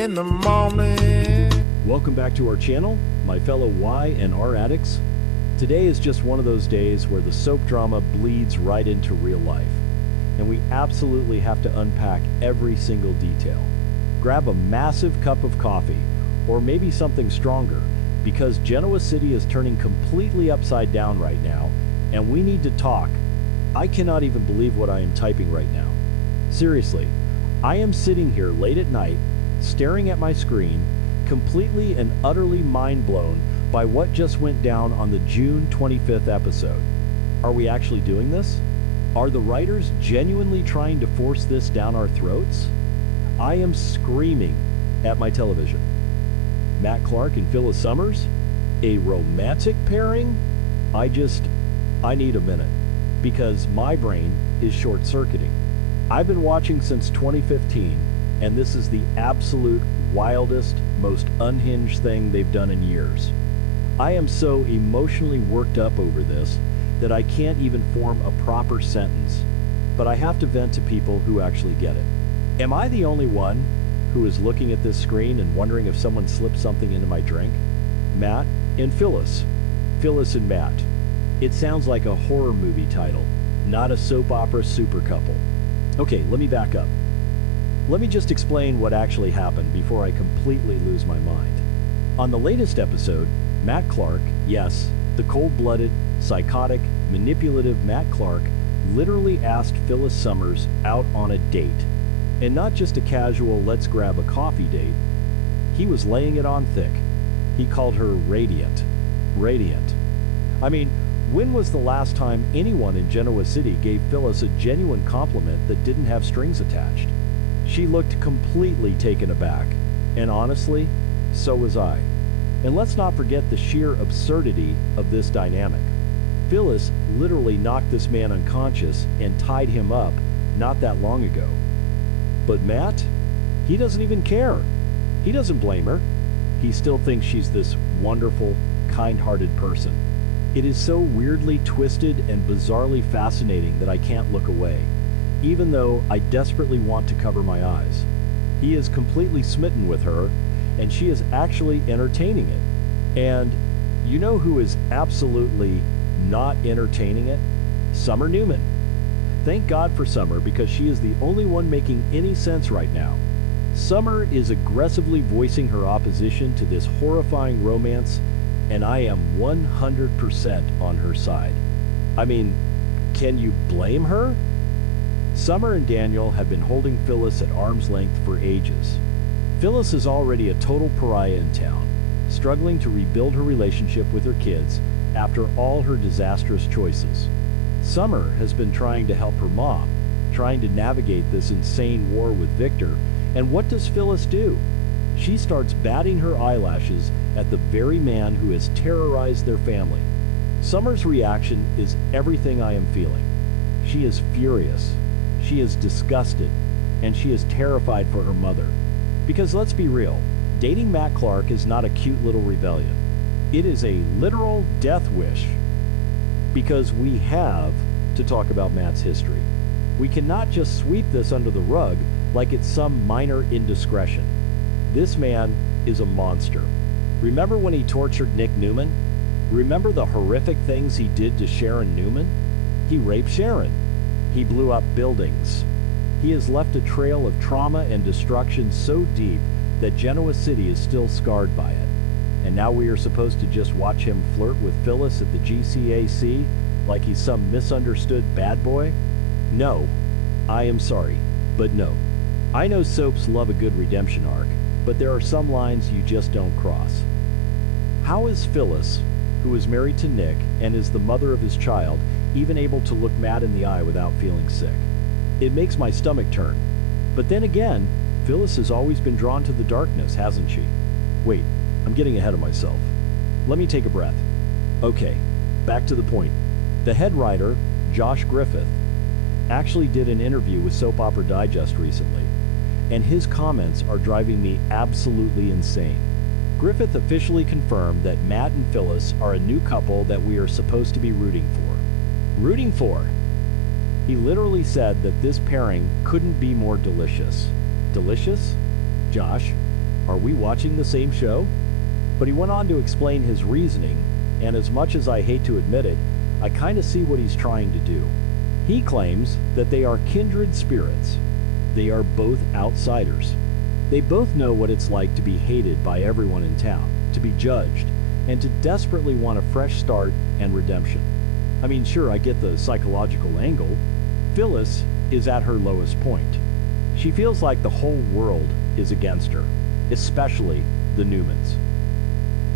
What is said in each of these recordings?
in the morning. Welcome back to our channel, my fellow Y&R addicts. Today is just one of those days where the soap drama bleeds right into real life, and we absolutely have to unpack every single detail. Grab a massive cup of coffee, or maybe something stronger, because Genoa City is turning completely upside down right now, and we need to talk. I cannot even believe what I am typing right now. Seriously, I am sitting here late at night, staring at my screen, completely and utterly mind-blown by what just went down on the June 25th episode. Are we actually doing this? Are the writers genuinely trying to force this down our throats? I am screaming at my television. Matt Clark and Phyllis Summers? A romantic pairing? I need a minute, because my brain is short-circuiting. I've been watching since 2015, and this is the absolute wildest, most unhinged thing they've done in years. I am so emotionally worked up over this that I can't even form a proper sentence, but I have to vent to people who actually get it. Am I the only one who is looking at this screen and wondering if someone slipped something into my drink? Matt and Phyllis. Phyllis and Matt. It sounds like a horror movie title, not a soap opera super couple. Okay, let me back up. Let me just explain what actually happened before I completely lose my mind. On the latest episode, Matt Clark, yes, the cold-blooded, psychotic, manipulative Matt Clark, literally asked Phyllis Summers out on a date. And not just a casual let's grab a coffee date. He was laying it on thick. He called her radiant. Radiant. I mean, when was the last time anyone in Genoa City gave Phyllis a genuine compliment that didn't have strings attached? She looked completely taken aback, and honestly, so was I. And let's not forget the sheer absurdity of this dynamic. Phyllis literally knocked this man unconscious and tied him up not that long ago. But Matt, he doesn't even care. He doesn't blame her. He still thinks she's this wonderful, kind-hearted person. It is so weirdly twisted and bizarrely fascinating that I can't look away, even though I desperately want to cover my eyes. He is completely smitten with her, and she is actually entertaining it. And you know who is absolutely not entertaining it? Summer Newman. Thank God for Summer, because she is the only one making any sense right now. Summer is aggressively voicing her opposition to this horrifying romance, and I am 100% on her side. I mean, can you blame her? Summer and Daniel have been holding Phyllis at arm's length for ages. Phyllis is already a total pariah in town, struggling to rebuild her relationship with her kids after all her disastrous choices. Summer has been trying to help her mom, trying to navigate this insane war with Victor, and what does Phyllis do? She starts batting her eyelashes at the very man who has terrorized their family. Summer's reaction is everything I am feeling. She is furious, she is disgusted, and she is terrified for her mother. Because let's be real, dating Matt Clark is not a cute little rebellion. It is a literal death wish. Because we have to talk about Matt's history. We cannot just sweep this under the rug like it's some minor indiscretion. This man is a monster. Remember when he tortured Nick Newman? Remember the horrific things he did to Sharon Newman? He raped Sharon. He blew up buildings. He has left a trail of trauma and destruction so deep that Genoa City is still scarred by it. And now we are supposed to just watch him flirt with Phyllis at the GCAC like he's some misunderstood bad boy? No. I am sorry, but no. I know soaps love a good redemption arc, but there are some lines you just don't cross. How is Phyllis, who is married to Nick and is the mother of his child, even able to look Matt in the eye without feeling sick? It makes my stomach turn. But then again, Phyllis has always been drawn to the darkness, hasn't she? Wait, I'm getting ahead of myself. Let me take a breath. Okay, back to the point. The head writer, Josh Griffith, actually did an interview with Soap Opera Digest recently, and his comments are driving me absolutely insane. Griffith officially confirmed that Matt and Phyllis are a new couple that we are supposed to be rooting for. Rooting for? He literally said that this pairing couldn't be more delicious. Delicious? Josh, Are we watching the same show? But he went on to explain his reasoning, and as much as I hate to admit it, I kind of see what he's trying to do. He claims that they are kindred spirits. They are both outsiders. They both know what it's like to be hated by everyone in town, to be judged, and to desperately want a fresh start and redemption. I mean, sure, I get the psychological angle. Phyllis is at her lowest point. She feels like the whole world is against her, especially the Newmans.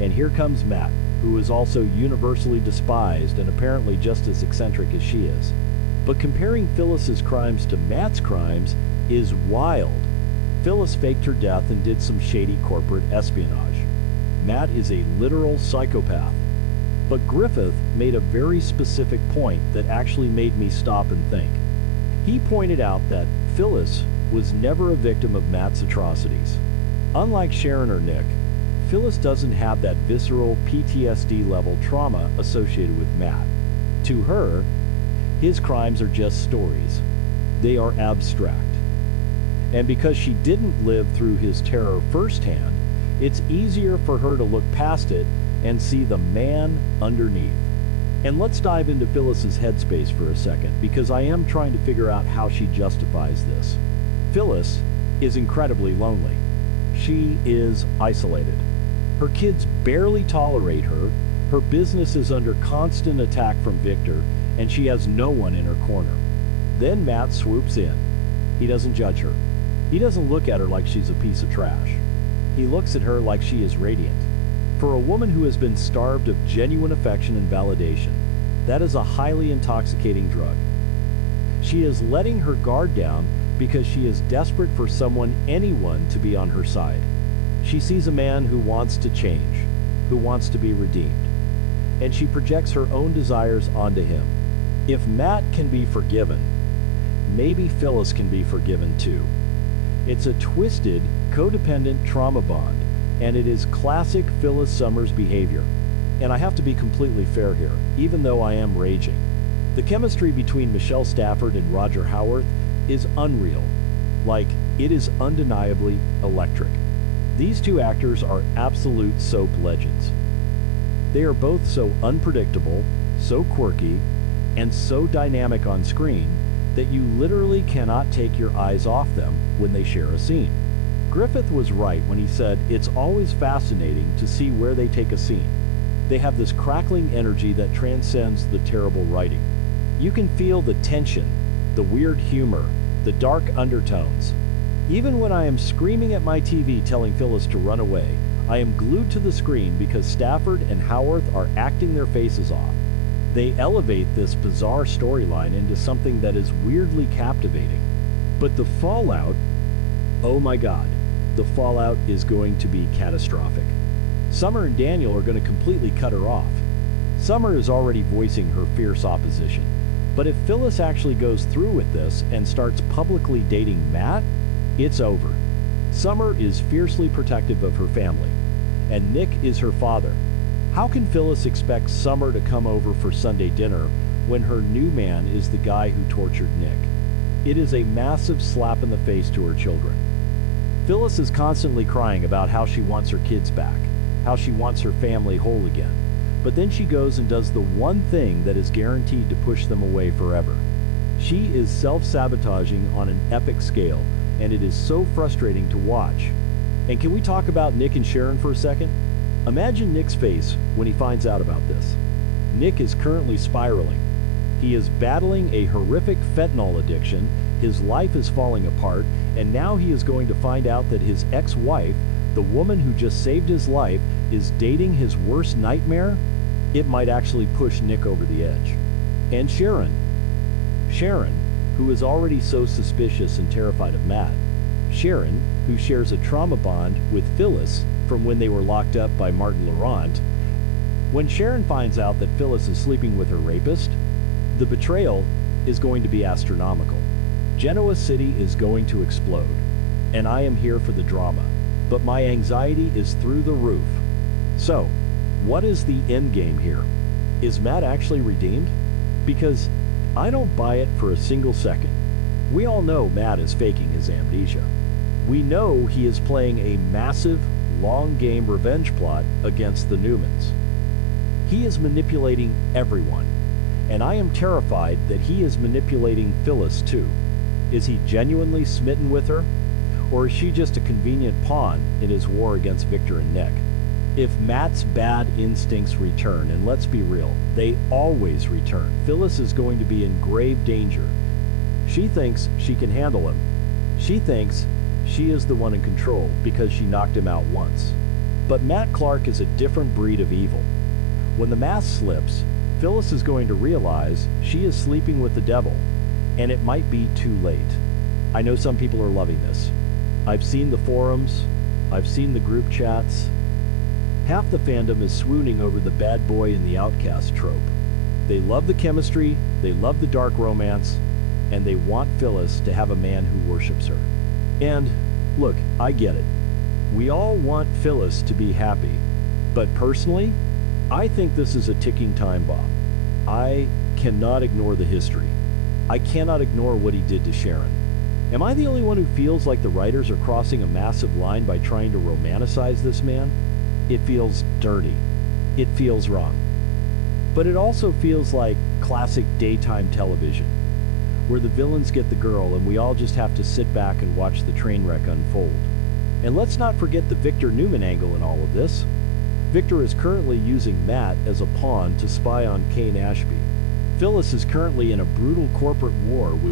And here comes Matt, who is also universally despised and apparently just as eccentric as she is. But comparing Phyllis's crimes to Matt's crimes is wild. Phyllis faked her death and did some shady corporate espionage. Matt is a literal psychopath. But Griffith made a very specific point that actually made me stop and think. He pointed out that Phyllis was never a victim of Matt's atrocities. Unlike Sharon or Nick, Phyllis doesn't have that visceral PTSD-level trauma associated with Matt. To her, his crimes are just stories. They are abstract. And because she didn't live through his terror firsthand, it's easier for her to look past it and see the man underneath. And let's dive into Phyllis's headspace for a second, because I am trying to figure out how she justifies this. Phyllis is incredibly lonely. She is isolated. Her kids barely tolerate her, her business is under constant attack from Victor, and she has no one in her corner. Then Matt swoops in. He doesn't judge her. He doesn't look at her like she's a piece of trash. He looks at her like she is radiant. For a woman who has been starved of genuine affection and validation, that is a highly intoxicating drug. She is letting her guard down because she is desperate for anyone to be on her side. She sees a man who wants to change, who wants to be redeemed, and she projects her own desires onto him. If Matt can be forgiven, maybe Phyllis can be forgiven too. It's a twisted, codependent trauma bond, and it is classic Phyllis Summers behavior. And I have to be completely fair here, even though I am raging. The chemistry between Michelle Stafford and Roger Howarth is unreal. Like, it is undeniably electric. These two actors are absolute soap legends. They are both so unpredictable, so quirky, and so dynamic on screen that you literally cannot take your eyes off them when they share a scene. Griffith was right when he said it's always fascinating to see where they take a scene. They have this crackling energy that transcends the terrible writing. You can feel the tension, the weird humor, the dark undertones. Even when I am screaming at my TV telling Phyllis to run away, I am glued to the screen because Stafford and Howarth are acting their faces off. They elevate this bizarre storyline into something that is weirdly captivating. But the fallout, oh my God, the fallout is going to be catastrophic. Summer and Daniel are going to completely cut her off. Summer is already voicing her fierce opposition. But if Phyllis actually goes through with this and starts publicly dating Matt, it's over. Summer is fiercely protective of her family, and Nick is her father. How can Phyllis expect Summer to come over for Sunday dinner when her new man is the guy who tortured Nick? It is a massive slap in the face to her children. Phyllis is constantly crying about how she wants her kids back, how she wants her family whole again. But then she goes and does the one thing that is guaranteed to push them away forever. She is self-sabotaging on an epic scale, and it is so frustrating to watch. And can we talk about Nick and Sharon for a second? Imagine Nick's face when he finds out about this. Nick is currently spiraling. He is battling a horrific fentanyl addiction, his life is falling apart, and now he is going to find out that his ex-wife, the woman who just saved his life, is dating his worst nightmare. It might actually push Nick over the edge. And Sharon, who is already so suspicious and terrified of Matt. Sharon, who shares a trauma bond with Phyllis from when they were locked up by Martin Laurent. When Sharon finds out that Phyllis is sleeping with her rapist, the betrayal is going to be astronomical. Genoa City is going to explode, and I am here for the drama, but my anxiety is through the roof. So, what is the end game here? Is Matt actually redeemed? Because I don't buy it for a single second. We all know Matt is faking his amnesia. We know he is playing a massive, long-game revenge plot against the Newmans. He is manipulating everyone, and I am terrified that he is manipulating Phyllis too. Is he genuinely smitten with her, or is she just a convenient pawn in his war against Victor and Nick? If Matt's bad instincts return, and let's be real, they always return, Phyllis is going to be in grave danger. She thinks she can handle him. She thinks she is the one in control because she knocked him out once. But Matt Clark is a different breed of evil. When the mask slips, Phyllis is going to realize she is sleeping with the devil, and it might be too late. I know some people are loving this. I've seen the forums, I've seen the group chats. Half the fandom is swooning over the bad boy and the outcast trope. They love the chemistry, they love the dark romance, and they want Phyllis to have a man who worships her. And, look, I get it. We all want Phyllis to be happy. But personally, I think this is a ticking time bomb. I cannot ignore the history. I cannot ignore what he did to Sharon. Am I the only one who feels like the writers are crossing a massive line by trying to romanticize this man? It feels dirty. It feels wrong. But it also feels like classic daytime television, where the villains get the girl and we all just have to sit back and watch the train wreck unfold. And let's not forget the Victor Newman angle in all of this. Victor is currently using Matt as a pawn to spy on Kane Ashby. Phyllis is currently in a brutal corporate war with